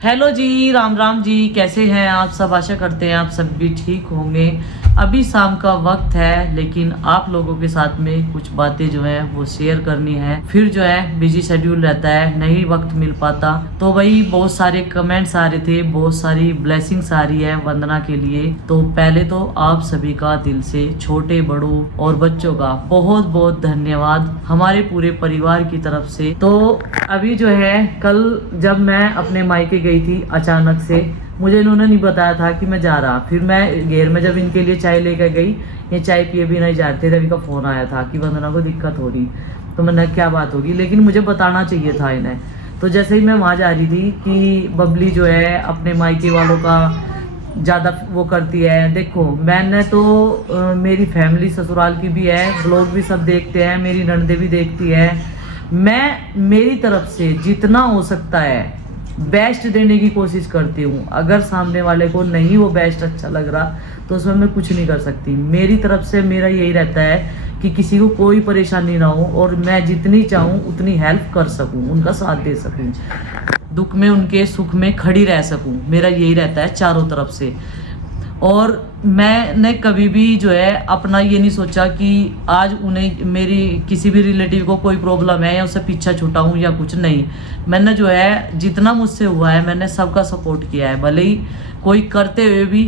Hello जी, राम राम जी। कैसे हैं आप सब? आशा करते हैं आप सब भी ठीक होंगे। अभी शाम का वक्त है, लेकिन आप लोगों के साथ में कुछ बातें जो है वो शेयर करनी है। फिर जो है बिजी शेड्यूल रहता है, नहीं वक्त मिल पाता। तो वही बहुत सारे कमेंट्स आ रहे थे, बहुत सारी ब्लेसिंग्स आ रही है वंदना के लिए। तो पहले तो आप सभी का दिल से, छोटे बड़ों और बच्चों का बहुत बहुत धन्यवाद हमारे पूरे परिवार की तरफ से। तो अभी जो है कल जब मैं अपने मायके गई थी, अचानक से मुझे इन्होंने नहीं बताया था कि मैं जा रहा। फिर मैं घेर में जब इनके लिए चाय लेकर गई, ये चाय पिए भी नहीं जा रहे थे, रवि का फोन आया था कि वंदना को दिक्कत हो रही। तो मैंने क्या बात होगी, लेकिन मुझे बताना चाहिए था इन्हें। तो जैसे ही मैं वहाँ जा रही थी कि बबली जो है अपने मायके वालों का ज़्यादा वो करती है। देखो मैंने तो मेरी फैमिली ससुराल की भी है, ब्लॉग भी सब देखते हैं, मेरी ननदे भी देखती है। मैं मेरी तरफ से जितना हो सकता है बेस्ट देने की कोशिश करती हूँ। अगर सामने वाले को नहीं वो बेस्ट अच्छा लग रहा तो उसमें मैं कुछ नहीं कर सकती। मेरी तरफ से मेरा यही रहता है कि किसी को कोई परेशानी ना हो और मैं जितनी चाहूँ उतनी हेल्प कर सकूँ, उनका साथ दे सकूँ, दुख में उनके, सुख में खड़ी रह सकूँ। मेरा यही रहता है चारों तरफ से। और मैंने कभी भी जो है अपना ये नहीं सोचा कि आज उन्हें, मेरी किसी भी रिलेटिव को कोई प्रॉब्लम है या उससे पीछा छुटाऊं या कुछ नहीं। मैंने जो है जितना मुझसे हुआ है मैंने सबका सपोर्ट किया है, भले ही कोई करते हुए भी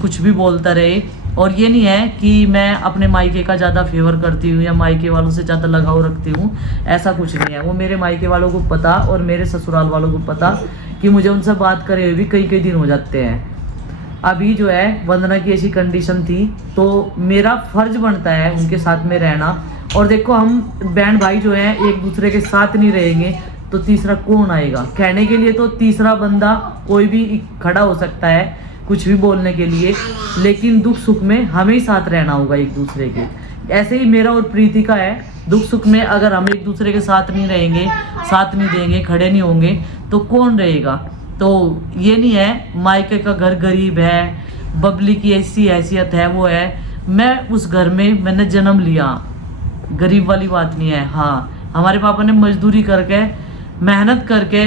कुछ भी बोलता रहे। और ये नहीं है कि मैं अपने मायके का ज़्यादा फेवर करती हूँ या मायके वालों से ज़्यादा लगाव रखती हूँ, ऐसा कुछ नहीं है। वो मेरे मायके वालों को पता और मेरे ससुराल वालों को पता कि मुझे उनसे बात करे हुए भी कई कई दिन हो जाते हैं। अभी जो है वंदना की ऐसी कंडीशन थी तो मेरा फर्ज बनता है उनके साथ में रहना। और देखो हम बहन भाई जो है एक दूसरे के साथ नहीं रहेंगे तो तीसरा कौन आएगा कहने के लिए? तो तीसरा बंदा कोई भी खड़ा हो सकता है कुछ भी बोलने के लिए, लेकिन दुख सुख में हमें ही साथ रहना होगा एक दूसरे के। ऐसे ही मेरा और प्रीति का है, दुख सुख में अगर हम एक दूसरे के साथ नहीं रहेंगे, साथ नहीं देंगे, खड़े नहीं होंगे तो कौन रहेगा? तो ये नहीं है मायके का घर गरीब है, बबली की ऐसी हैसियत है, वो है। मैं उस घर में मैंने जन्म लिया, गरीब वाली बात नहीं है। हाँ, हमारे पापा ने मजदूरी करके, मेहनत करके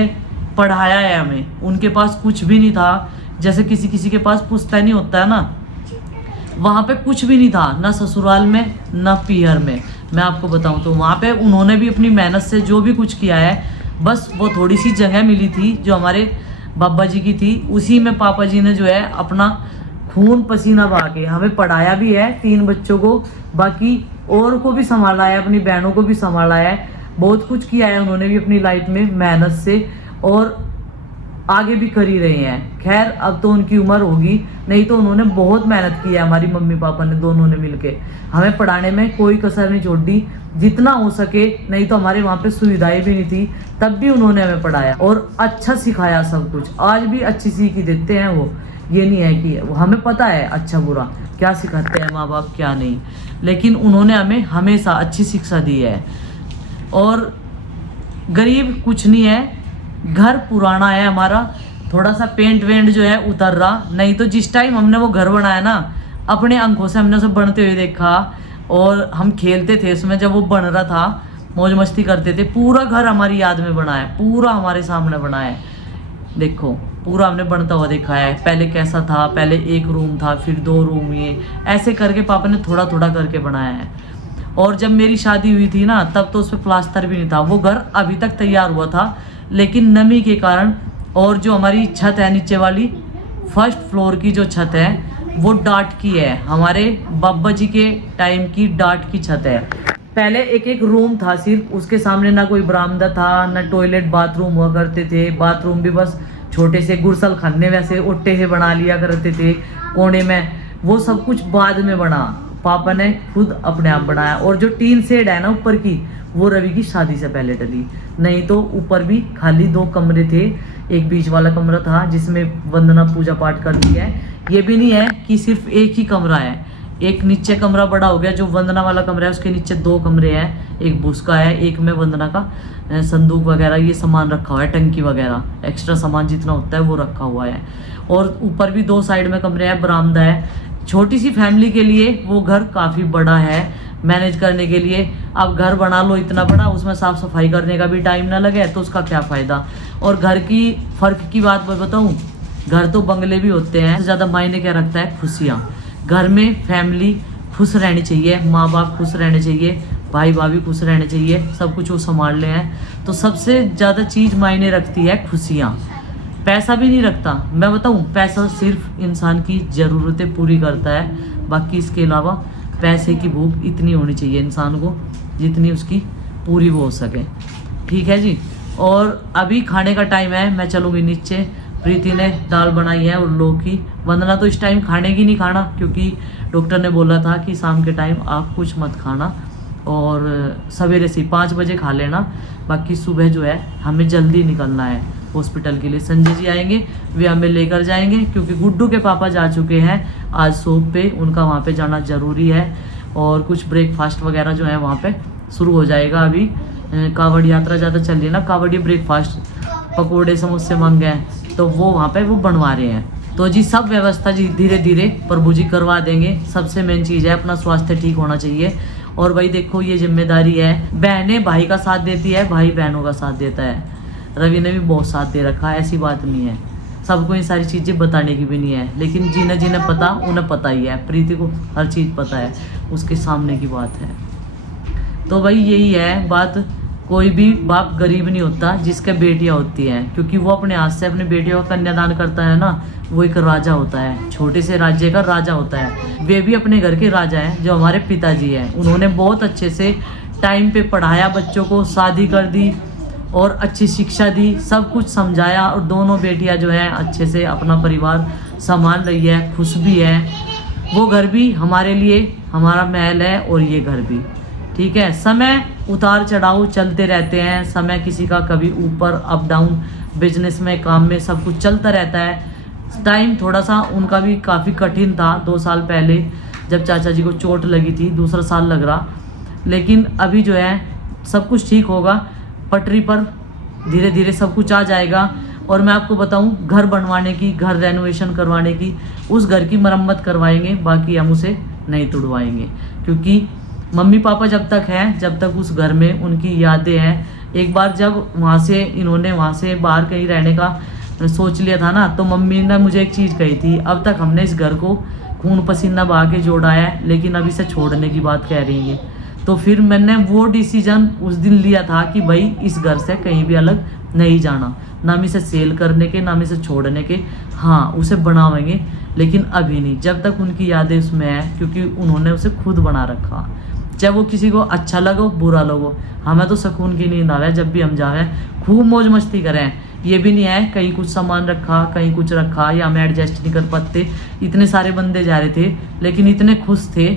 पढ़ाया है हमें। उनके पास कुछ भी नहीं था, जैसे किसी किसी के पास पुश्तैनी होता है ना, वहाँ पे कुछ भी नहीं था, ना ससुराल में ना पीहर में। मैं आपको बताऊँ तो वहाँ पे उन्होंने भी अपनी मेहनत से जो भी कुछ किया है, बस वो थोड़ी सी जगह मिली थी जो हमारे बाबा जी की थी, उसी में पापा जी ने जो है अपना खून पसीना बहा के हमें पढ़ाया भी है, 3 बच्चों को, बाकी और को भी संभाला है, अपनी बहनों को भी संभाला है। बहुत कुछ किया है उन्होंने भी अपनी लाइफ में मेहनत से, और आगे भी कर ही रहे हैं। खैर अब तो उनकी उम्र होगी, नहीं तो उन्होंने बहुत मेहनत की है। हमारी मम्मी पापा ने दोनों ने मिलके हमें पढ़ाने में कोई कसर नहीं छोड़ दी, जितना हो सके। नहीं तो हमारे वहाँ पे सुविधाएं भी नहीं थी, तब भी उन्होंने हमें पढ़ाया और अच्छा सिखाया सब कुछ। आज भी अच्छी सीख ही देते हैं वो, ये नहीं है कि हमें पता है अच्छा बुरा क्या सिखाते हैं माँ बाप क्या नहीं, लेकिन उन्होंने हमें हमेशा अच्छी शिक्षा दी है। और गरीब कुछ नहीं है, घर पुराना है हमारा, थोड़ा सा पेंट वेंट जो है उतर रहा, नहीं तो जिस टाइम हमने वो घर बनाया ना, अपने आंखों से हमने उसे बनते हुए देखा और हम खेलते थे उसमें जब वो बन रहा था, मौज मस्ती करते थे। पूरा घर हमारी याद में बना है, पूरा हमारे सामने बना है। देखो पूरा हमने बनता हुआ देखा है, पहले कैसा था, पहले 1 रूम था, फिर 2 रूम, ये ऐसे करके पापा ने थोड़ा थोड़ा करके बनाया है। और जब मेरी शादी हुई थी ना, तब तो उस पर प्लास्टर भी नहीं था, वो घर अभी तक तैयार हुआ था, लेकिन नमी के कारण। और जो हमारी छत है नीचे वाली, फर्स्ट फ्लोर की जो छत है वो डाट की है, हमारे बाबा जी के टाइम की डाट की छत है। पहले एक एक रूम था सिर्फ, उसके सामने ना कोई बरामदा था, ना टॉयलेट बाथरूम हुआ करते थे। बाथरूम भी बस छोटे से गुरसल खाने वैसे ओटे से बना लिया करते थे कोने में। वो सब कुछ बाद में बना, पापा ने खुद अपने आप बनाया। और जो टीन शेड है ना ऊपर की, वो रवि की शादी से पहले डली। नहीं तो ऊपर भी खाली 2 कमरे थे, एक बीच वाला कमरा था जिसमें वंदना पूजा पाठ करती है। ये भी नहीं है कि सिर्फ एक ही कमरा है, एक नीचे कमरा बड़ा हो गया, जो वंदना वाला कमरा है उसके नीचे 2 कमरे हैं, एक बुस्का है, एक में वंदना का संदूक वगैरह ये सामान रखा हुआ है, टंकी वगैरह एक्स्ट्रा सामान जितना होता है वो रखा हुआ है। और ऊपर भी 2 साइड में कमरे हैं, बरामदा है। छोटी सी फैमिली के लिए वो घर काफ़ी बड़ा है मैनेज करने के लिए। अब घर बना लो इतना बड़ा, उसमें साफ सफाई करने का भी टाइम ना लगे तो उसका क्या फ़ायदा। और घर की फ़र्क की बात मैं बताऊँ, घर तो बंगले भी होते हैं, सबसे ज़्यादा मायने क्या रखता है, खुशियाँ। घर में फैमिली खुश रहनी चाहिए, माँ बाप खुश रहने चाहिए, भाई भाभी खुश रहने चाहिए, सब कुछ वो संभाल ले हैं। तो सबसे ज़्यादा चीज़ मायने रखती है खुशियाँ, पैसा भी नहीं रखता। मैं बताऊँ, पैसा सिर्फ इंसान की ज़रूरतें पूरी करता है, बाकी इसके अलावा पैसे की भूख इतनी होनी चाहिए इंसान को जितनी उसकी पूरी वो हो सके। ठीक है जी। और अभी खाने का टाइम है, मैं चलूँगी नीचे। प्रीति ने दाल बनाई है और लौकी। वंदना तो इस टाइम खाने की नहीं खाना, क्योंकि डॉक्टर ने बोला था कि शाम के टाइम आप कुछ मत खाना और सवेरे से 5 बजे खा लेना। बाकी सुबह जो है हमें जल्दी निकलना है हॉस्पिटल के लिए। संजय जी आएंगे, वे हमें लेकर जाएंगे, क्योंकि गुड्डू के पापा जा चुके हैं आज शॉप पे, उनका वहाँ पे जाना ज़रूरी है। और कुछ ब्रेकफास्ट वगैरह जो है वहाँ पे शुरू हो जाएगा। अभी कावड़ यात्रा ज़्यादा चल रही है ना, कावड़ी ब्रेकफास्ट पकोड़े समोसे मंगे हैं, तो वो वहाँ पे वो बनवा रहे हैं। तो जी सब व्यवस्था जी धीरे धीरे प्रभु जी करवा देंगे। सबसे मेन चीज़ है अपना स्वास्थ्य ठीक होना चाहिए। और भाई देखो, ये जिम्मेदारी है, बहनें भाई का साथ देती है, भाई बहनों का साथ देता है। रवि ने भी बहुत साथ दे रखा है, ऐसी बात नहीं है। सबको ये सारी चीज़ें बताने की भी नहीं है, लेकिन जिन्हें पता उन्हें पता ही है। प्रीति को हर चीज़ पता है, उसके सामने की बात है। तो भाई यही है बात, कोई भी बाप गरीब नहीं होता जिसके बेटियां होती हैं, क्योंकि वो अपने हाथ से अपने बेटियों का कन्यादान करता है ना, वो एक राजा होता है, छोटे से राज्य का राजा होता है। वे भी अपने घर के राजा हैं, जो हमारे पिताजी हैं। उन्होंने बहुत अच्छे से टाइम पे पढ़ाया बच्चों को, शादी कर दी और अच्छी शिक्षा दी, सब कुछ समझाया। और दोनों बेटियां जो हैं अच्छे से अपना परिवार संभाल रही है, खुश भी है। वो घर भी हमारे लिए हमारा महल है और ये घर भी। ठीक है, समय उतार चढ़ाव चलते रहते हैं, समय किसी का कभी ऊपर अप डाउन, बिजनेस में काम में सब कुछ चलता रहता है। टाइम थोड़ा सा उनका भी काफ़ी कठिन था 2 साल पहले, जब चाचा जी को चोट लगी थी, दूसरा साल लग रहा। लेकिन अभी जो है सब कुछ ठीक होगा, पटरी पर धीरे धीरे सब कुछ आ जाएगा। और मैं आपको बताऊं, घर बनवाने की, घर रेनोवेशन करवाने की, उस घर की मरम्मत करवाएंगे, बाकी हम उसे नहीं तुड़वाएंगे। क्योंकि मम्मी पापा जब तक हैं, जब तक उस घर में उनकी यादें हैं। एक बार जब इन्होंने वहाँ से बाहर कहीं रहने का सोच लिया था ना, तो मम्मी ने मुझे एक चीज़ कही थी, अब तक हमने इस घर को खून पसीना बहा के जोड़ा है, लेकिन अब इसे छोड़ने की बात कह रही है। तो फिर मैंने वो डिसीजन उस दिन लिया था कि भाई इस घर से कहीं भी अलग नहीं जाना, ना हम इसे सेल करने के, ना हम इसे छोड़ने के। हाँ, उसे बनावेंगे, लेकिन अभी नहीं, जब तक उनकी यादें उसमें है, क्योंकि उन्होंने उसे खुद बना रखा। चाहे वो किसी को अच्छा लगो बुरा लगो, हमें तो सुकून की नींद आवे जब भी हम जावे, खूब मौज मस्ती करें। ये भी नहीं है कहीं कुछ सामान रखा, कहीं कुछ रखा, या हमें एडजस्ट नहीं कर पाते। इतने सारे बंदे जा रहे थे, लेकिन इतने खुश थे,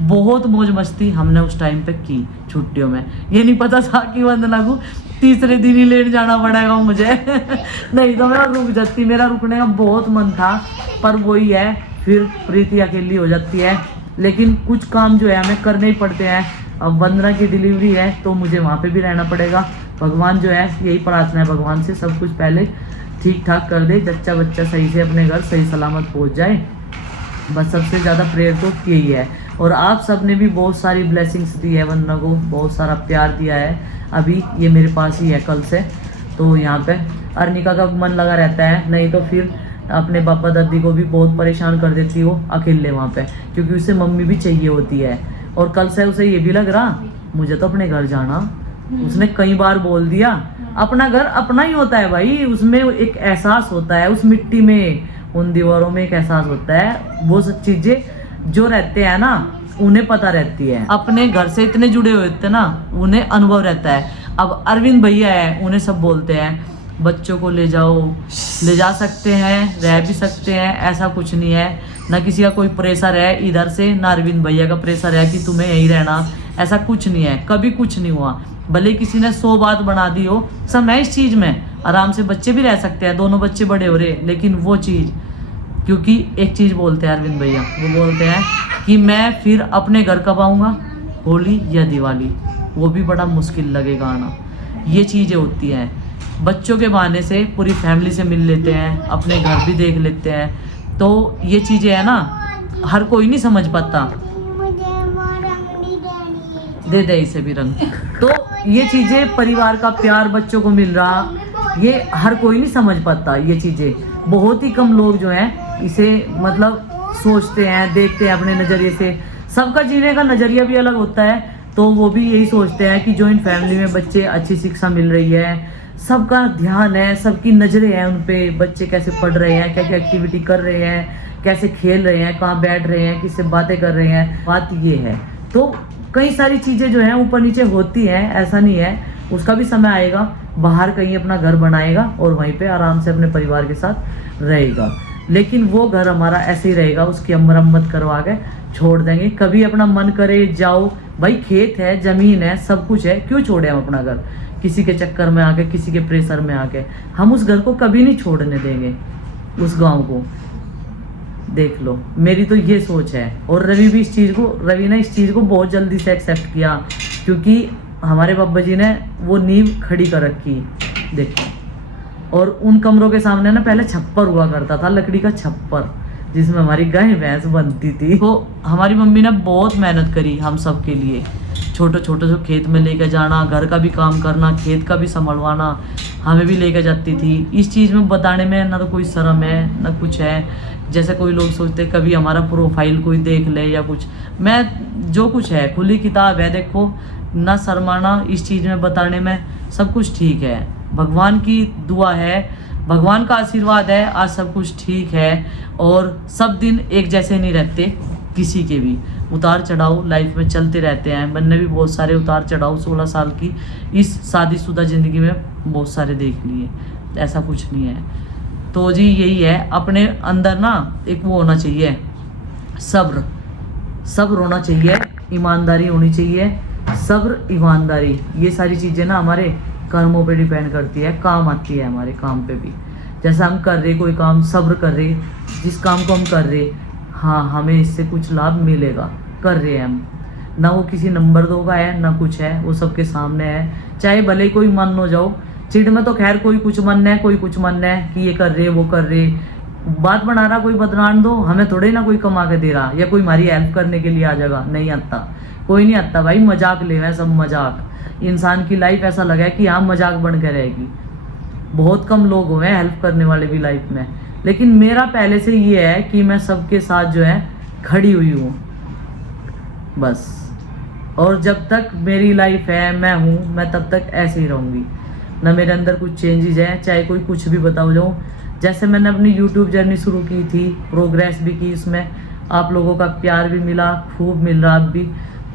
बहुत मौज मस्ती हमने उस टाइम पे की छुट्टियों में। ये नहीं पता था कि वंदना को तीसरे दिन ही लेट जाना पड़ेगा मुझे नहीं तो मैं रुक जाती, मेरा रुकने का बहुत मन था, पर वही है, फिर प्रीति अकेली हो जाती है। लेकिन कुछ काम जो है हमें करने ही पड़ते हैं। अब वंदना की डिलीवरी है तो मुझे वहाँ पे भी रहना पड़ेगा। भगवान जो है, यही प्रार्थना है भगवान से, सब कुछ पहले ठीक ठाक कर दे, जच्चा बच्चा सही से अपने घर सही सलामत पहुँच जाए। बस सबसे ज़्यादा प्रेयर तो यही है। और आप सब ने भी बहुत सारी ब्लेसिंग्स दी है वंदना को, बहुत सारा प्यार दिया है। अभी ये मेरे पास ही है कल से, तो यहाँ पे अर्निका का मन लगा रहता है, नहीं तो फिर अपने पापा दादी को भी बहुत परेशान कर देती हो अकेले वहाँ पे, क्योंकि उसे मम्मी भी चाहिए होती है। और कल से उसे ये भी लग रहा मुझे तो अपने घर जाना, उसने कई बार बोल दिया। अपना घर अपना ही होता है भाई, उसमें एक एहसास होता है, उस मिट्टी में, उन दीवारों में एक एहसास होता है। वो सब चीजें जो रहते हैं ना, उन्हें पता रहती है। अपने घर से इतने जुड़े हुए थे ना, उन्हें अनुभव रहता है। अब अरविंद भैया है, उन्हें सब बोलते हैं बच्चों को ले जाओ, ले जा सकते हैं, रह भी सकते हैं, ऐसा कुछ नहीं है। ना किसी का कोई प्रेशर है इधर से, ना अरविंद भैया का प्रेशर है कि तुम्हें यहीं रहना, ऐसा कुछ नहीं है, कभी कुछ नहीं हुआ। भले किसी ने 100 बात बना दी हो, समय इस चीज़ में आराम से बच्चे भी रह सकते हैं, दोनों बच्चे बड़े हो रहे, लेकिन वो चीज़, क्योंकि एक चीज़ बोलते हैं अरविंद भैया, वो बोलते हैं कि मैं फिर अपने घर कब आऊँगा, होली या दिवाली, वो भी बड़ा मुश्किल लगेगा आना। ये चीज़ें होती हैं। बच्चों के बहाने से पूरी फैमिली से मिल लेते हैं, अपने घर भी देख लेते हैं, तो ये चीज़ें है ना, हर कोई नहीं समझ पाता। दे दे इसे भी रंग। तो ये चीजें, परिवार का प्यार बच्चों को मिल रहा, ये हर कोई नहीं समझ पाता। ये चीजें बहुत ही कम लोग जो हैं इसे मतलब सोचते हैं, देखते हैं अपने नजरिए से। सबका जीने का नजरिया भी अलग होता है, तो वो भी यही सोचते हैं कि जॉइंट फैमिली में बच्चे अच्छी शिक्षा मिल रही है, सबका ध्यान है, सबकी नजरें हैं उन पे, बच्चे कैसे पढ़ रहे हैं, क्या क्या एक्टिविटी कर रहे हैं, कैसे खेल रहे हैं, कहाँ बैठ रहे हैं, किससे बातें कर रहे हैं। बात ये है, तो कई सारी चीजें जो हैं ऊपर नीचे होती हैं, ऐसा नहीं है। उसका भी समय आएगा, बाहर कहीं अपना घर बनाएगा और वहीं पे आराम से अपने परिवार के साथ रहेगा। लेकिन वो घर हमारा ऐसे ही रहेगा, उसकी हम मरम्मत करवा के छोड़ देंगे। कभी अपना मन करे जाओ, भाई खेत है, जमीन है, सब कुछ है, क्यों छोड़े हम अपना घर किसी के चक्कर में आके, किसी के प्रेशर में आके। हम उस घर को कभी नहीं छोड़ने देंगे, उस गांव को। देख लो, मेरी तो ये सोच है। और रवि भी रवि ने इस चीज़ को बहुत जल्दी से एक्सेप्ट किया, क्योंकि हमारे बाबा जी ने वो नींव खड़ी कर रखी, देखो। और उन कमरों के सामने ना पहले छप्पर हुआ करता था, लकड़ी का छप्पर, जिसमें हमारी गाय भैंस बनती थी। तो हमारी मम्मी ने बहुत मेहनत करी हम सब के लिए, छोटे छोटे से खेत में लेकर जाना, घर का भी काम करना, खेत का भी संभलवाना, हमें भी लेकर जाती थी। इस चीज़ में बताने में ना तो कोई शर्म है ना कुछ है। जैसे कोई लोग सोचते कभी हमारा प्रोफाइल कोई देख ले या कुछ, मैं जो कुछ है खुली किताब है, देखो ना शर्माना इस चीज़ में बताने में, सब कुछ ठीक है। भगवान की दुआ है, भगवान का आशीर्वाद है, आज सब कुछ ठीक है। और सब दिन एक जैसे नहीं रहते, किसी के भी उतार चढ़ाव लाइफ में चलते रहते हैं। मैंने भी बहुत सारे उतार चढ़ाव 16 साल की इस शादीशुदा ज़िंदगी में बहुत सारे देख लिए, ऐसा कुछ नहीं है। तो जी यही है, अपने अंदर ना एक वो होना चाहिए, सब्र होना चाहिए, ईमानदारी होनी चाहिए। सब्र, ईमानदारी, ये सारी चीज़ें ना हमारे कर्मों पे डिपेंड करती है, काम आती है हमारे काम पे भी। जैसे हम कर रहे कोई काम, सब्र कर रहे, जिस काम को हम कर रहे, हाँ हमें इससे कुछ लाभ मिलेगा, कर रहे हैं हम, ना वो किसी नंबर 2 का है ना कुछ है, वो सबके सामने है। चाहे भले कोई मन हो जाओ, चिड़ में तो खैर कोई कुछ मन है, कोई कुछ मन है कि ये कर रहे वो कर रहे, बात बना रहा कोई बदनाम दो, हमें थोड़े ना कोई कमा के दे रहा, या कोई हमारी हेल्प करने के लिए आ जाएगा, नहीं आता, कोई नहीं आता भाई। मजाक ले रहे हैं सब, मजाक। इंसान की लाइफ ऐसा लगा है कि हाँ मजाक बन के रहेगी। बहुत कम लोग हुए हैं हेल्प करने वाले भी लाइफ में, लेकिन मेरा पहले से ये है कि मैं सबके साथ जो है खड़ी हुई हूँ बस। और जब तक मेरी लाइफ है, मैं हूँ, मैं तब तक ऐसे ही रहूँगी, ना मेरे अंदर कुछ चेंजेस है, चाहे कोई कुछ भी बताओ जाओ। जैसे मैंने अपनी यूट्यूब जर्नी शुरू की थी, प्रोग्रेस भी की, इसमें आप लोगों का प्यार भी मिला, खूब मिल रहा अब भी।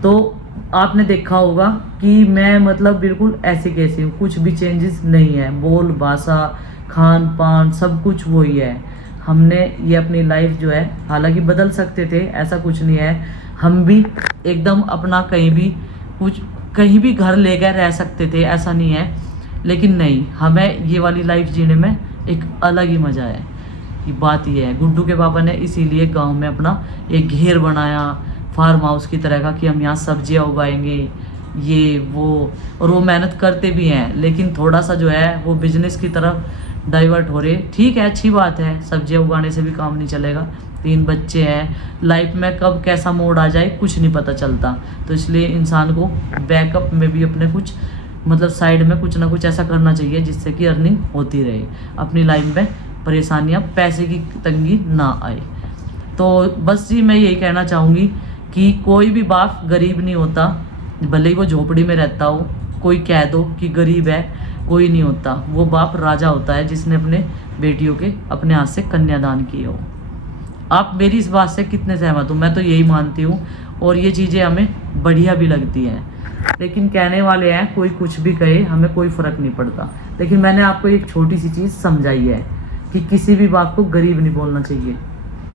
तो आपने देखा होगा कि मैं मतलब बिल्कुल ऐसे कैसे हूँ, कुछ भी चेंजेस नहीं है, बोल भाषा खान पान सब कुछ वही है। हमने ये अपनी लाइफ जो है, हालांकि बदल सकते थे, ऐसा कुछ नहीं है, हम भी एकदम अपना कहीं भी घर ले गए रह सकते थे, ऐसा नहीं है। लेकिन नहीं, हमें ये वाली लाइफ जीने में एक अलग ही मज़ा है। ये बात ये है, गुड्डू के पापा ने इसीलिए गांव में अपना एक घेर बनाया, फार्म हाउस की तरह का, कि हम यहाँ सब्जियाँ उगाएंगे, ये वो, और वो मेहनत करते भी हैं, लेकिन थोड़ा सा जो है वो बिजनेस की तरफ डाइवर्ट हो रहे। ठीक है, अच्छी बात है, सब्जियाँ उगाने से भी काम नहीं चलेगा, 3 बच्चे हैं, लाइफ में कब कैसा मोड़ आ जाए कुछ नहीं पता चलता। तो इसलिए इंसान को बैकअप में भी अपने कुछ मतलब साइड में कुछ ना कुछ ऐसा करना चाहिए जिससे कि अर्निंग होती रहे, अपनी लाइफ में परेशानियाँ, पैसे की तंगी ना आए। तो बस जी मैं यही कहना चाहूँगी कि कोई भी बाप गरीब नहीं होता, भले ही वो झोपड़ी में रहता हो, कोई कह दो कि गरीब है, कोई नहीं होता। वो बाप राजा होता है जिसने अपने बेटियों के अपने हाथ से कन्यादान किए हो। आप मेरी इस बात से कितने सहमत हो? मैं तो यही मानती हूँ, और ये चीज़ें हमें बढ़िया भी लगती हैं। लेकिन कहने वाले हैं, कोई कुछ भी कहे, हमें कोई फ़र्क नहीं पड़ता। लेकिन मैंने आपको एक छोटी सी चीज़ समझाई है कि किसी भी बाप को गरीब नहीं बोलना चाहिए।